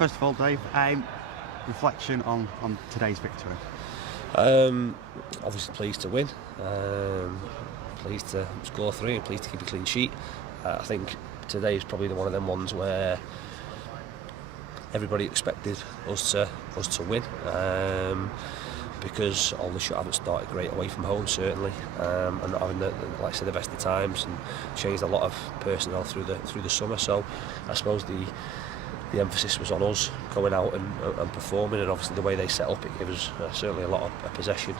First of all, Dave, reflection on today's victory. Obviously pleased to win, pleased to score 3 and pleased to keep a clean sheet. I think today is probably one of them ones where everybody expected us to win, because Aldershot haven't started great away from home certainly, and not having the best of times, and changed a lot of personnel through the summer. So I suppose the emphasis was on us going out and performing, and obviously the way they set up, it gave us certainly a lot of possession.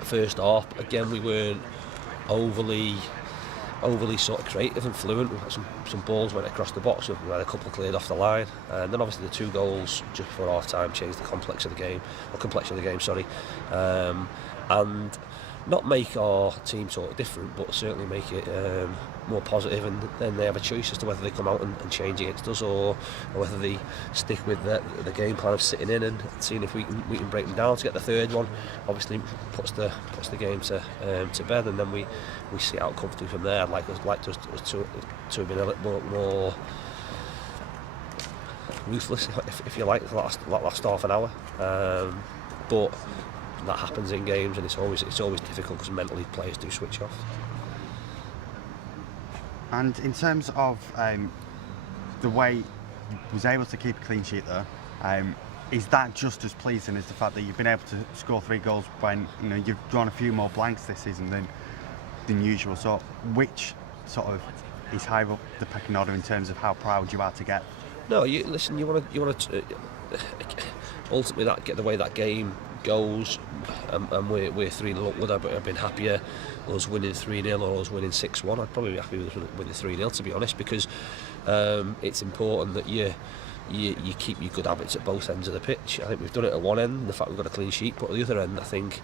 First half, again, we weren't overly sort of creative and fluent. We had some balls went across the box, we had a couple cleared off the line, and then obviously the 2 goals just before half time changed the complexion of the game, and not make our team sort of different, but certainly make it more positive, and then they have a choice as to whether they come out and change against us, or whether they stick with the game plan of sitting in and seeing if we can break them down to get the third one. Obviously puts the game to bed, and then we sit out comfortably from there. I'd like us to have been a little more ruthless, if you like, the last half an hour, but that happens in games, and it's always difficult because mentally players do switch off. And in terms of the way you was able to keep a clean sheet there, is that just as pleasing as the fact that you've been able to score 3 goals when you've drawn a few more blanks this season than usual? So which sort of is higher up the pecking order in terms of how proud you are to get? No, you want to ultimately get the way that game goes, and we're 3-0 up. Would I have been happier us winning 3-0 or us winning 6-1? I'd probably be happy with winning 3-0, to be honest, because it's important that you keep your good habits at both ends of the pitch. I think we've done it at one end, the fact we've got a clean sheet, but at the other end, I think,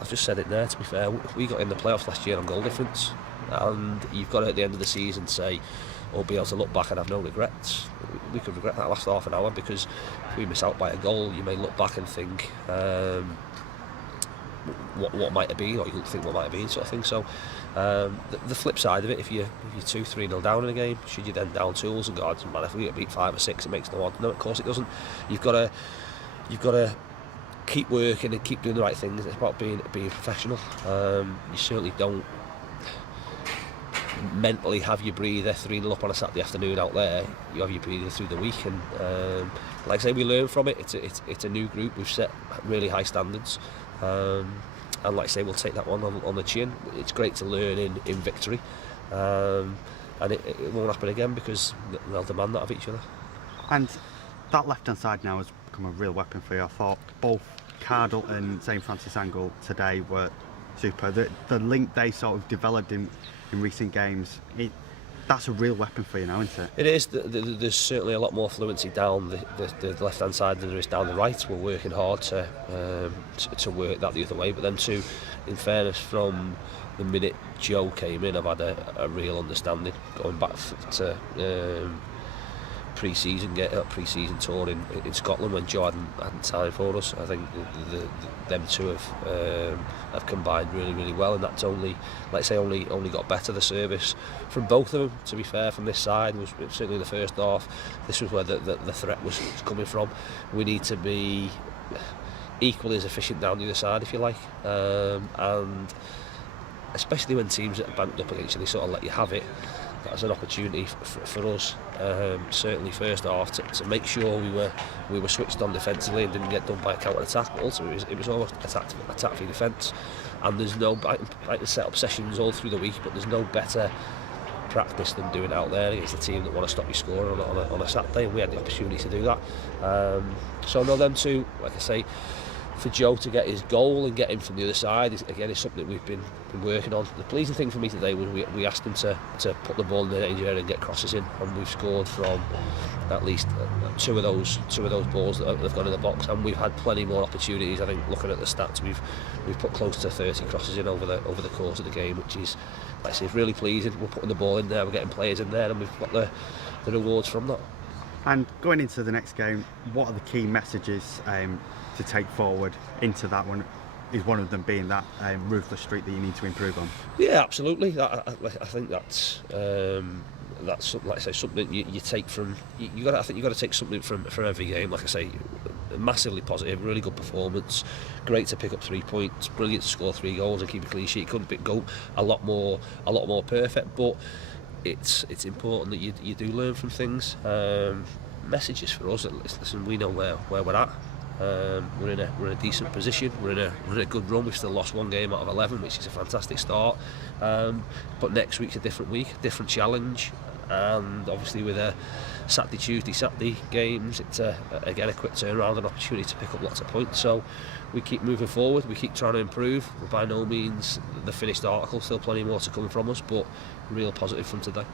I've just said it there, to be fair, we got in the playoffs last year on goal difference, and you've got to, at the end of the season, say, or be able to look back and have no regrets. We could regret that last half an hour, because if we miss out by a goal, you may look back and think what might have been, or you think what might have been, sort of thing. So the flip side of it, if you're 2-3-0 down in a game, should you then down tools and go, it doesn't matter if we get beat 5 or 6, it makes no odds. No, of course it doesn't. You've got to keep working and keep doing the right things. It's about being professional. You certainly don't mentally have your breather 3-0 up on a Saturday afternoon out there. You have your breather through the week, and like I say, we learn from it. It's a new group. We've set really high standards, and like I say, we'll take that one on the chin. It's great to learn in victory, and it won't happen again, because they'll demand that of each other. And that left hand side now has become a real weapon for you. I thought both Cardle and St Francis Angle today were super. The link they sort of developed in recent games, that's a real weapon for you now, isn't it? It is. There's certainly a lot more fluency down the left hand side than there is down the right. We're working hard to work that the other way, but then too, in fairness, from the minute Joe came in, I've had a real understanding, going back to pre-season tour in Scotland when Joe hadn't signed for us. I think them two have combined really, really well, and that's only got better. The service from both of them, to be fair, from this side was certainly the first half. This was where the threat was coming from. We need to be equally as efficient down the other side, if you like, and especially when teams that are banked up against you, they sort of let you have it. That's an opportunity for us, certainly first half, to make sure we were switched on defensively and didn't get done by a counter attack. But also it was almost attack for defence, and there's no, I can set up sessions all through the week, but there's no better practice than doing it out there against a team that want to stop you scoring on a Saturday, and we had the opportunity to do that. So no, them two, like I say, for Joe to get his goal and get him from the other side is something that we've been working on. The pleasing thing for me today was we asked him to put the ball in the danger area and get crosses in, and we've scored from at least two of those balls that have gone in the box, and we've had plenty more opportunities. I think, looking at the stats, we've put close to 30 crosses in over the course of the game, which is, like I say, really pleasing. We're putting the ball in there, we're getting players in there, and we've got the rewards from that. And going into the next game, what are the key messages to take forward into that one? Is one of them being that ruthless streak that you need to improve on? Yeah, absolutely. I think that's that's, like I say, something you take from. I think you got to take something from every game. Like I say, massively positive, really good performance, great to pick up 3 points, brilliant to score 3 goals and keep a clean sheet. Couldn't go a lot more perfect, but it's important that you do learn from things. Messages for us. Listen, we know where we're at. We're in a decent position. We're in a good run. We've still lost 1 game out of 11, which is a fantastic start. But next week's a different week, different challenge, and obviously with a Saturday games, it's again a quick turnaround, an opportunity to pick up lots of points. So we keep moving forward. We keep trying to improve. We're by no means the finished article. Still plenty more to come from us, but real positive from today.